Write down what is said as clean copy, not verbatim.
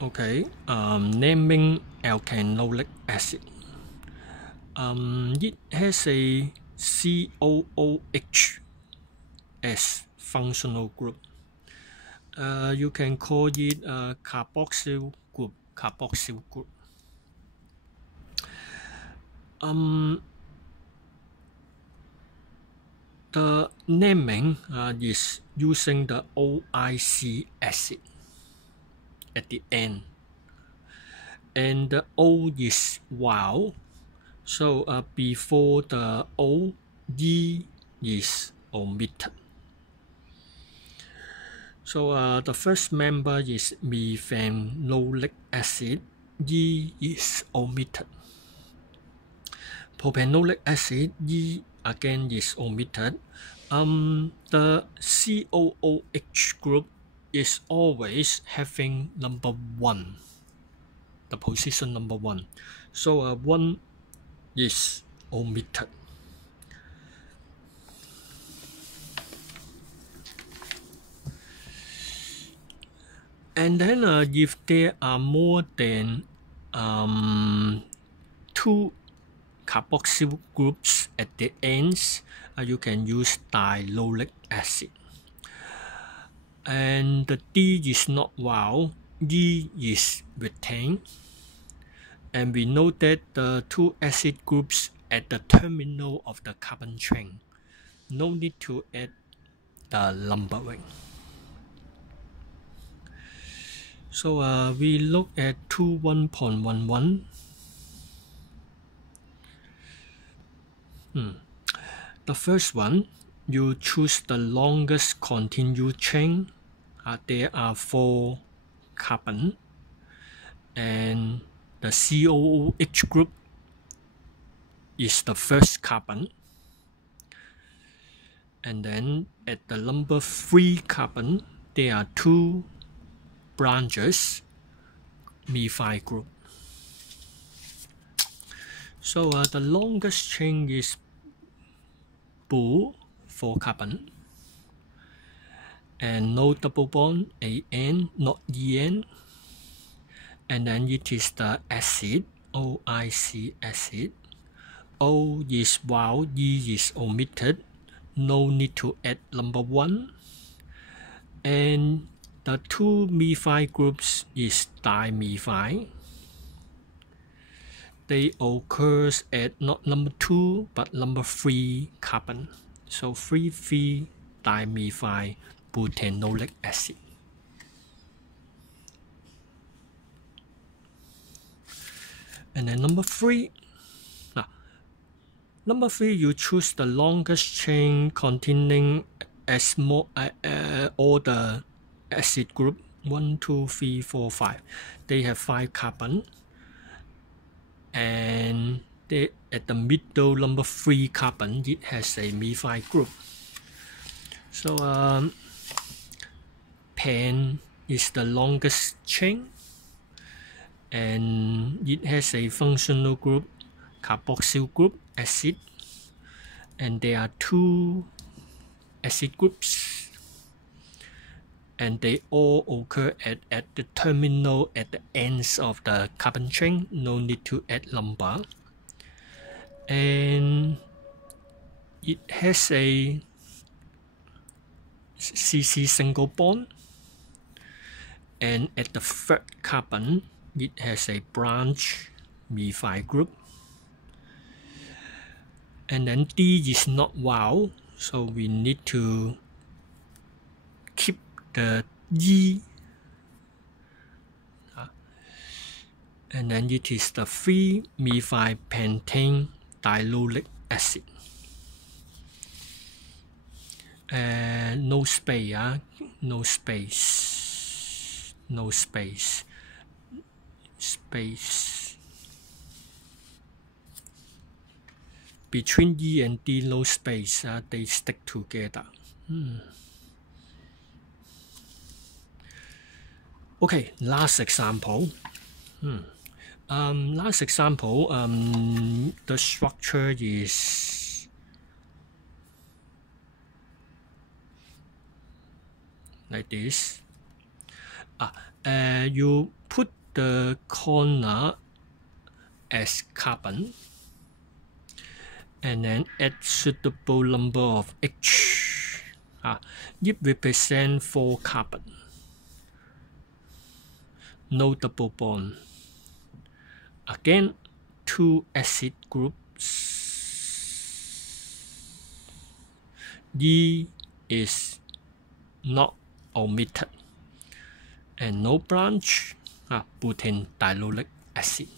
Okay, naming alkanolic acid. It has a COOH as functional group. You can call it a carboxyl group. The naming is using the OIC acid at the end, and the O is vowel. So before the O, E is omitted. So the first member is methanoic acid. E is omitted. Propanolic acid, E again is omitted. The COOH group is always having number 1, the position number 1. So 1 is omitted. And then if there are more than 2 carboxyl groups at the ends, you can use thiolic acid. And the D is not vowel, E is retained. And we know that the 2 acid groups at the terminal of the carbon chain. No need to add the numbering. So we look at 21.11. The first one, you choose the longest continuous chain. There are 4 carbon, and the COOH group is the first carbon. And then at the number 3 carbon, there are 2 branches, methyl group. So the longest chain is BU, 4 carbon, and no double bond, AN, not EN. And then it is the acid, OIC acid. O is vowel, E is omitted. No need to add number 1. And the 2 methyl groups is dimethyl. They occur at not number 2 but number 3 carbon. So 3,3-dimethyl butanolic acid. And then number 3. Number 3, you choose the longest chain containing all the acid group 1, 2, 3, 4, 5. They have 5 carbon. And at the middle number 3 carbon, it has a methyl group. So PAN is the longest chain, and it has a functional group, carboxyl group, acid, and there are 2 acid groups, and they all occur at the terminal, at the ends of the carbon chain. No need to add number. And it has a CC single bond, and at the 3rd carbon, it has a branch methyl group. And then D is not vowel, so we need to keep the E. And then it is the 3-methylpentane thiolic acid. No space, no space, no space, space. Between E and D, no space, they stick together. Okay, last example. Last example, the structure is like this. You put the corner as carbon, and then add suitable number of H. It represents 4 carbon. No double bond. Again, 2 acid groups. E is not omitted. And no branch, butane dilolic acid.